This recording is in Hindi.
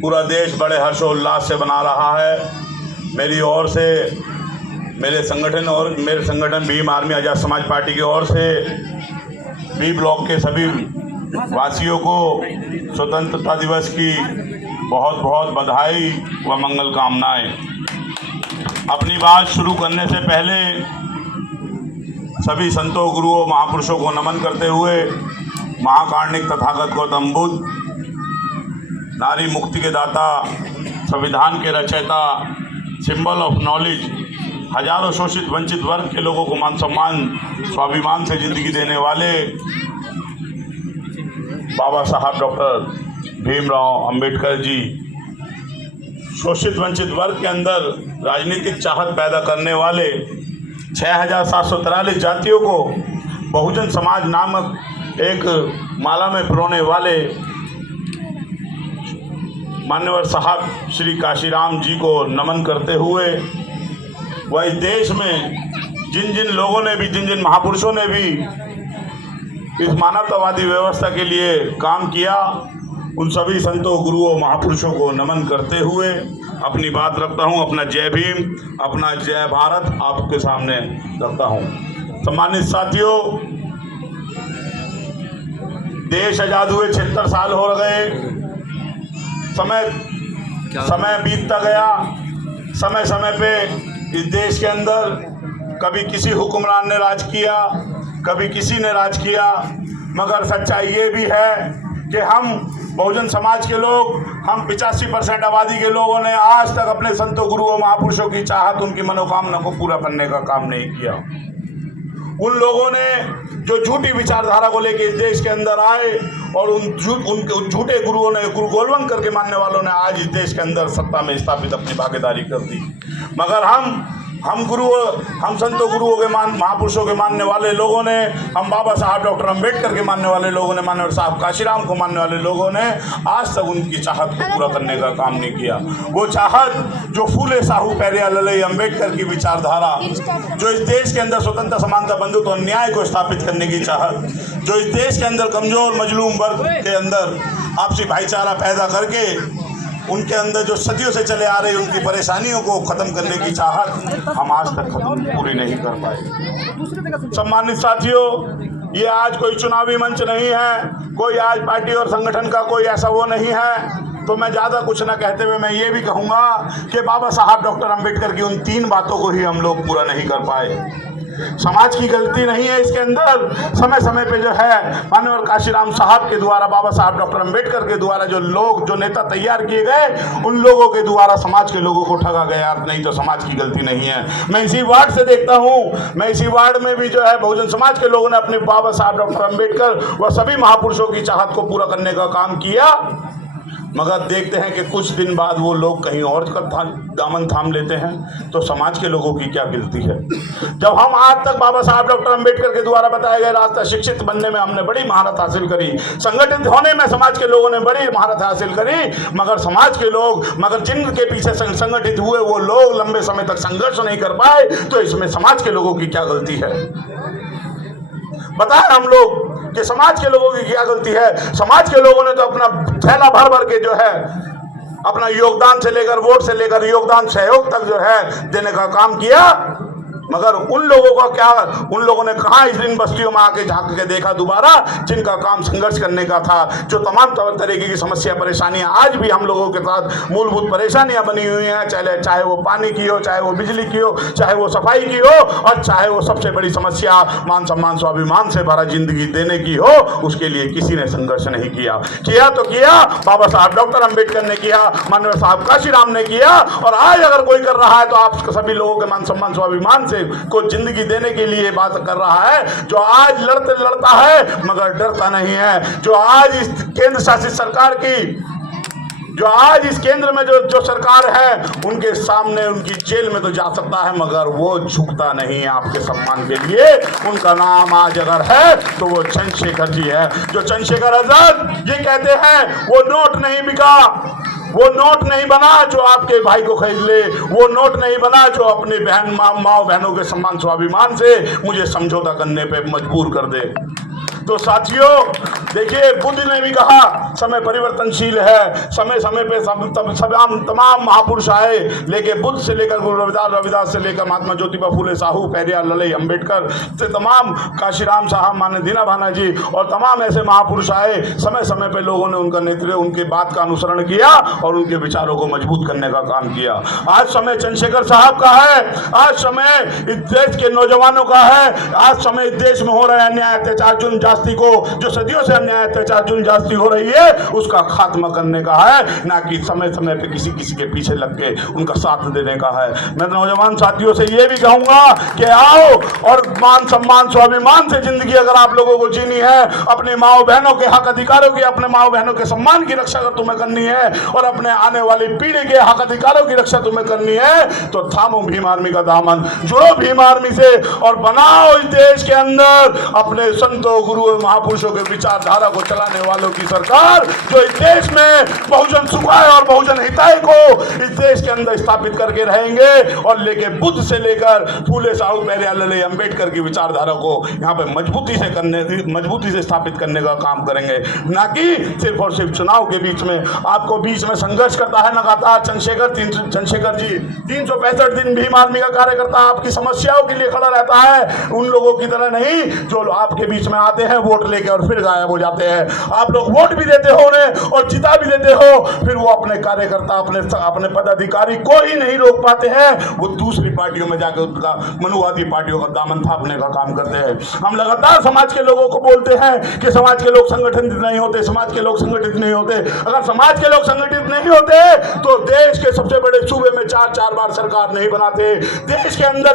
पूरा देश बड़े हर्षोल्लास से मना रहा है। मेरी ओर से, मेरे संगठन भीम आर्मी आज़ाद समाज पार्टी की ओर से बी ब्लॉक के सभी वासियों को स्वतंत्रता दिवस की बहुत बहुत बधाई व मंगल कामनाएं। अपनी बात शुरू करने से पहले सभी संतों, गुरुओं, महापुरुषों को नमन करते हुए महाकारुणिक तथागत गौतम बुद्ध, नारी मुक्ति के दाता, संविधान के रचयिता, सिंबल ऑफ नॉलेज, हजारों शोषित वंचित वर्ग के लोगों को मान सम्मान स्वाभिमान से जिंदगी देने वाले बाबा साहब डॉक्टर भीमराव अंबेडकर जी, शोषित वंचित वर्ग के अंदर राजनीतिक चाहत पैदा करने वाले 6743 जातियों को बहुजन समाज नामक एक माला में पिरोने वाले मान्यवर साहब श्री काशीराम जी को नमन करते हुए वह इस देश में जिन जिन लोगों ने भी, जिन जिन महापुरुषों ने भी इस मानवतावादी व्यवस्था के लिए काम किया, उन सभी संतों, गुरुओं, महापुरुषों को नमन करते हुए अपनी बात रखता हूँ। अपना जय भीम, अपना जय भारत आपके सामने रखता हूँ। सम्मानित साथियों, देश आजाद हुए 76 साल हो गए। समय बीतता गया। समय समय पे इस देश के अंदर कभी किसी हुक्मरान ने राज किया, कभी किसी ने राज किया, मगर सच्चाई ये भी है कि हम बहुजन समाज के लोग, हम 85% आबादी के लोगों ने आज तक अपने संतों, गुरुओं, महापुरुषों की चाहत, उनकी मनोकामना को पूरा करने का काम नहीं किया। उन लोगों ने जो झूठी विचारधारा को लेकर इस देश के अंदर आए और उनके झूठे गुरुओं ने, गुरु गोलवंत करके मानने वालों ने आज इस देश के अंदर सत्ता में स्थापित अपनी भागीदारी कर दी। मगर हम संतों, गुरुओं के महापुरुषों के मानने वाले लोगों ने, हम बाबा साहब डॉक्टर अंबेडकर के मानने वाले लोगों ने, माननीय साहब काशीराम को मानने वाले लोगों ने आज तक उनकी चाहत को पूरा करने का काम नहीं किया। वो चाहत जो फूले साहू पेरियार ललई अंबेडकर की विचारधारा, जो इस देश के अंदर स्वतंत्रता, समानता, बंधुत्व और न्याय को स्थापित करने की चाहत, जो इस देश के अंदर कमजोर मजलूम वर्ग के अंदर आपसी भाईचारा पैदा करके उनके अंदर जो सदियों से चले आ रही उनकी परेशानियों को खत्म करने की चाहत हम आज तक पूरी नहीं कर पाए। सम्मानित साथियों, ये आज कोई चुनावी मंच नहीं है, कोई आज पार्टी और संगठन का कोई ऐसा वो नहीं है। तो मैं ज़्यादा कुछ न कहते हुए मैं ये भी कहूँगा कि बाबा साहब डॉक्टर अंबेडकर की उन 3 बातों को ही हम लोग पूरा नहीं कर पाए। समाज की गलती नहीं है इसके अंदर। समय समय पे जो है माननीय काशीराम साहब के द्वारा, बाबा साहब डॉक्टर अंबेडकर के द्वारा जो नेता तैयार किए गए, उन लोगों के द्वारा समाज के लोगों को ठगा गया, नहीं तो समाज की गलती नहीं है। मैं इसी वार्ड से देखता हूँ, मैं इसी वार्ड में भी जो है बहुजन समाज के लोगों ने अपने बाबा साहब डॉक्टर अंबेडकर व सभी महापुरुषों की चाहत को पूरा करने का काम किया। मगर देखते हैं कि कुछ दिन बाद वो लोग कहीं और का दामन थाम लेते हैं, तो समाज के लोगों की क्या गिनती है। जब हम आज तक बाबा साहब डॉक्टर अंबेडकर के द्वारा बताए गए रास्ता, शिक्षित बनने में हमने बड़ी महारत हासिल करी, संगठित होने में समाज के लोगों ने बड़ी महारत हासिल करी, मगर समाज के लोग, मगर जिनके पीछे संगठित हुए वो लोग लंबे समय तक संघर्ष नहीं कर पाए, तो इसमें समाज के लोगों की क्या गलती है। बताएं हम लोग कि समाज के लोगों की क्या गलती है। समाज के लोगों ने तो अपना थैला भर भर के जो है अपना योगदान से लेकर, वोट से लेकर योगदान सहयोग तक जो है देने का काम किया, मगर उन लोगों का क्या, उन लोगों ने कहाँ इस इन बस्तियों में आके झांक के देखा दोबारा, जिनका काम संघर्ष करने का था, जो तमाम तरीके की समस्या, परेशानियां आज भी हम लोगों के साथ मूलभूत परेशानियां बनी हुई हैं, चाहे वो पानी की हो, चाहे वो बिजली की हो, चाहे वो सफाई की हो, और चाहे वो सबसे बड़ी समस्या मान सम्मान स्वाभिमान से भरा जिंदगी देने की हो, उसके लिए किसी ने संघर्ष नहीं किया। किया तो किया बाबा साहब डॉक्टर अंबेडकर ने किया, माननीय साहब काशीराम ने किया, और आज अगर कोई कर रहा है तो आप सभी लोगों के मान सम्मान स्वाभिमान को जिंदगी देने के लिए बात कर रहा है, जो आज लड़ता है मगर डरता नहीं है, जो आज इस केंद्र शासित सरकार की, जो आज इस केंद्र में जो सरकार है, उनके सामने उनकी जेल में तो जा सकता है, मगर वो झुकता नहीं है आपके सम्मान के लिए। उनका नाम आज अगर है तो वो चंद्रशेखर जी है। जो चंद्रशेखर आजाद ये कहते हैं, वो नोट नहीं बिका, वो नोट नहीं बना जो आपके भाई को खरीद ले, वो नोट नहीं बना जो अपने माँ बहनों के सम्मान स्वाभिमान से मुझे समझौता करने पे मजबूर कर दे। तो साथियों देखिए, बुद्ध ने भी कहा समय परिवर्तनशील है, समय समय पे तमाम महापुरुष आए, लेके बुद्ध से लेकर गुरु रविदास, रविदास से लेकर महात्मा ज्योतिबा फूले साहू, पेरियार ललई अंबेडकर से तमाम काशीराम साहब, मान्य दीना भाना जी और तमाम ऐसे महापुरुष आए। समय समय पे लोगों ने उनका नेतृत्व, उनके बात का अनुसरण किया और उनके विचारों को मजबूत करने का काम किया। आज समय चंद्रशेखर साहब का है, आज समय इस देश के नौजवानों का है, आज समय इस देश में हो रहे अन्याय अत्याचार जुल्म जास्ती को, जो सदियों से अन्याय अत्याचार जुल्म जास्ती हो रही है, उसका खात्मा करने का है, ना कि समय समय पे किसी किसी के पीछे लग के उनका साथ देने का है। मैं नौजवान साथियों से ये भी कहूंगा कि आओ और मान सम्मान स्वाभिमान से जिंदगी अगर आप लोगों को जीनी है, अपने माओ बहनों के हक अधिकारों की, अपने माओ बहनों के सम्मान की रक्षा अगर तुम्हें करनी है और अपने आने वाली पीढ़ी के हक अधिकारों की रक्षा तुम्हें करनी है, तो थामो भीम आर्मी का दामन, जुड़ो भीम आर्मी से और बनाओ इस देश के अंदर अपने संतों, गुरुओं, महापुरुषों के विचारधारा को चलाने वालों की सरकार, जो इस देश में बहुजन सुखाय और बहुजन हिताय को इस देश के अंदर स्थापित करके रहेंगे और लेके बुद्ध से लेकर फूले साहू, पेरियार ललई अंबेडकर की विचारधारा को यहाँ पे मजबूती से स्थापित करने का काम करेंगे, ना कि सिर्फ और सिर्फ चुनाव के बीच में आपको बीच में संघर्ष करता है लगातार चंद्रशेखर जी 365 दिन भीम आर्मी का कार्यकर्ता आपकी समस्याओं के लिए खड़ा रहता है। उन लोगों की तरह नहीं जो आपके बीच में आते हैं वोट लेके और फिर गायब हो जाते हैं। आप लोग वोट भी देते हो उन्हें और जिता भी देते हो, फिर वो अपने कार्यकर्ता, अपने पदाधिकारी को ही नहीं रोक पाते हैं, वो दूसरी पार्टियों में जाकर उनका मनुवादी पार्टियों का दामन थापने का काम करते हैं। हम लगातार समाज के लोगों को बोलते हैं कि समाज के लोग संगठित नहीं होते, समाज के लोग संगठित नहीं होते। अगर समाज के लोग संगठित नहीं होते तो देश के सबसे बड़े सूबे में 4 बार सरकार नहीं बनाते। देश के अंदर